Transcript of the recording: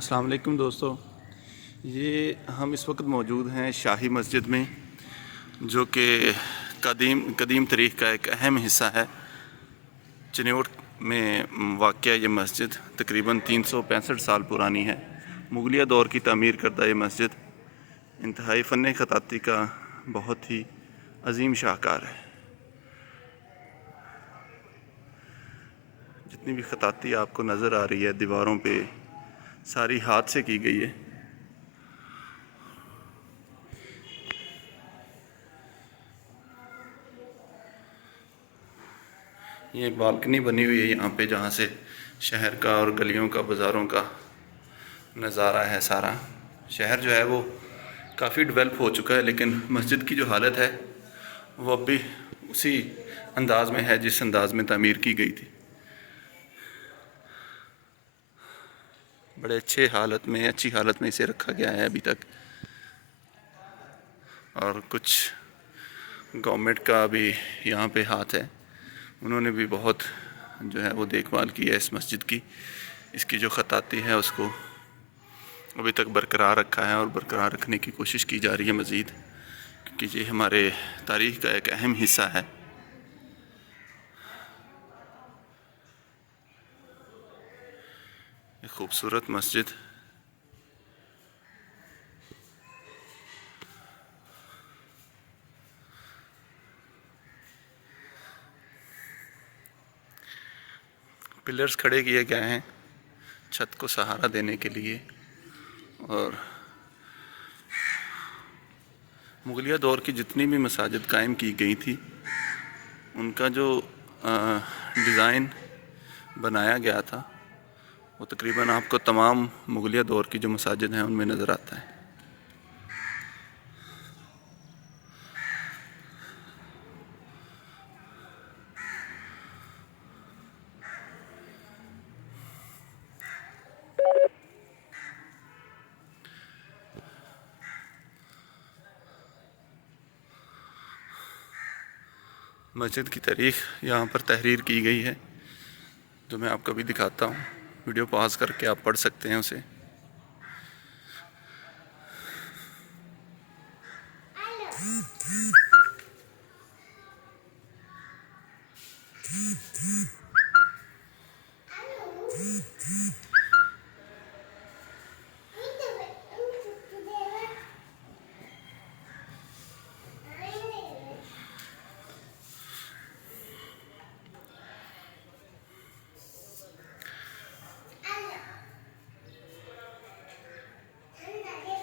अस्सलाम वालेकुम दोस्तों। ये हम इस वक्त मौजूद हैं शाही मस्जिद में, जो कि कदीम तारीख़ का एक अहम हिस्सा है। चिन्योट में वाक़या ये मस्जिद तकरीबन 365 साल पुरानी है। मुगलिया दौर की तामीर करदा ये मस्जिद इंतहाई फ़न ख़ताती का बहुत ही अजीम शाहकार है। जितनी भी ख़ताती आपको नज़र आ रही है दीवारों पे, सारी हाथ से की गई है। ये बालकनी बनी हुई है यहाँ पे, जहाँ से शहर का और गलियों का, बाज़ारों का नज़ारा है सारा। शहर जो है वो काफ़ी डेवलप हो चुका है, लेकिन मस्जिद की जो हालत है वो अब भी उसी अंदाज़ में है जिस अंदाज़ में तामीर की गई थी। बड़े अच्छी हालत में इसे रखा गया है अभी तक। और कुछ गवर्नमेंट का भी यहाँ पे हाथ है, उन्होंने भी बहुत जो है वो देखभाल की है इस मस्जिद की। इसकी जो ख़ताती है उसको अभी तक बरकरार रखा है और बरकरार रखने की कोशिश की जा रही है मज़ीद, क्योंकि ये हमारे तारीख़ का एक अहम हिस्सा है। एक खूबसूरत मस्जिद। पिलर्स खड़े किए गए हैं छत को सहारा देने के लिए। और मुगलिया दौर की जितनी भी मसाजिद कायम की गई थी, उनका जो डिज़ाइन बनाया गया था वो तकरीबन आपको तमाम मुगलिया दौर की जो मसाजिद हैं उनमें नज़र आता है। मस्जिद की तारीख़ यहाँ पर तहरीर की गई है, जो मैं आपको अभी दिखाता हूँ। वीडियो पॉज करके आप पढ़ सकते हैं उसे।